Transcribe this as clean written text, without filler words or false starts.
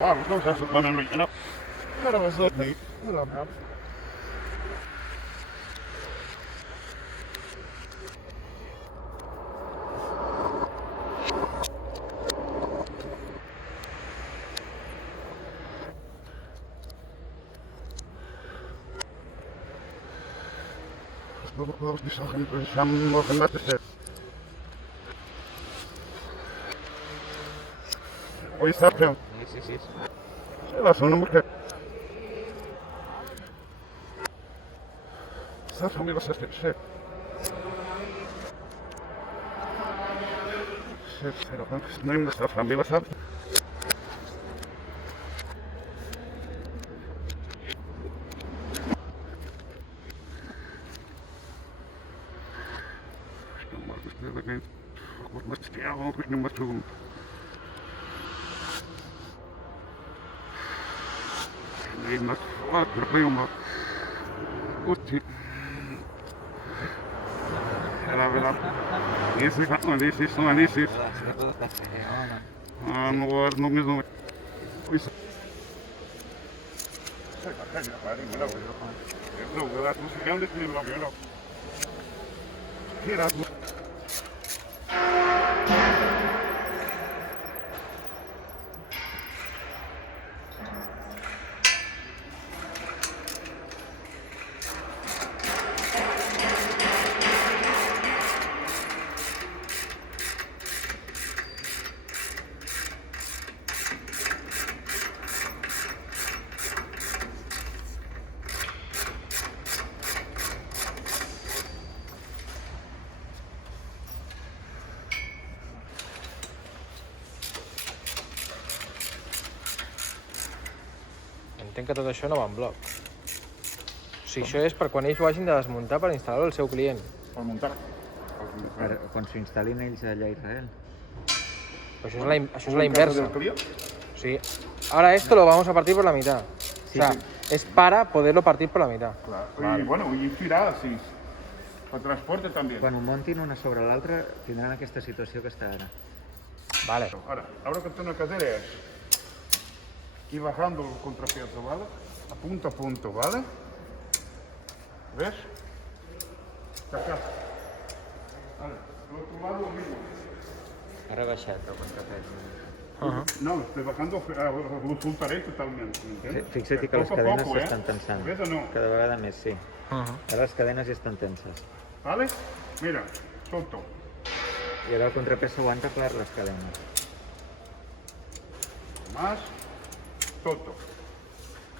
Vamos, no se van a no. Ahora vas a ir. Vamos die zagen samen nog een laten zetten. Oye, está feo. Sí. Se va a una mujer. Está feo, me vas a hacer. No hay más afán, me vas a. No mesmo. Isso. Entenc que tot això no va en bloc. O sigui, això és per quan ells ho hagin de desmuntar per instal·lar-ho al seu client. Per muntar. Quan s'ho instal·lin ells allà a Israel. Però això és la inversa. O sigui, ahora esto lo vamos a partir por la mitad. Sí, o sea, es para poderlo partir por la mitad. Claro. Vale. Y bueno, y inspirada, sí. Para transporte también. Quan ho montin una sobre l'altra, tindran aquesta situació que està ara. Vale. Ahora que tengo que hacer es ir bajando el contrapeso, ¿vale? A punto, ¿vale? ¿Ves? Acá. Vale, del otro lado lo mismo. Ara ha baixat el contrapès. No, estoy bajando, lo soltaré totalmente, ¿entiendes? Fixa't que les Poco a cadenes poco, s'estan tensant. ¿Ves o no? Cada vegada més, sí. Ara les cadenes ja estan tenses. ¿Vale? Mira, solto. I ara el contrapès s'aguanta per les cadenes. Más, solto.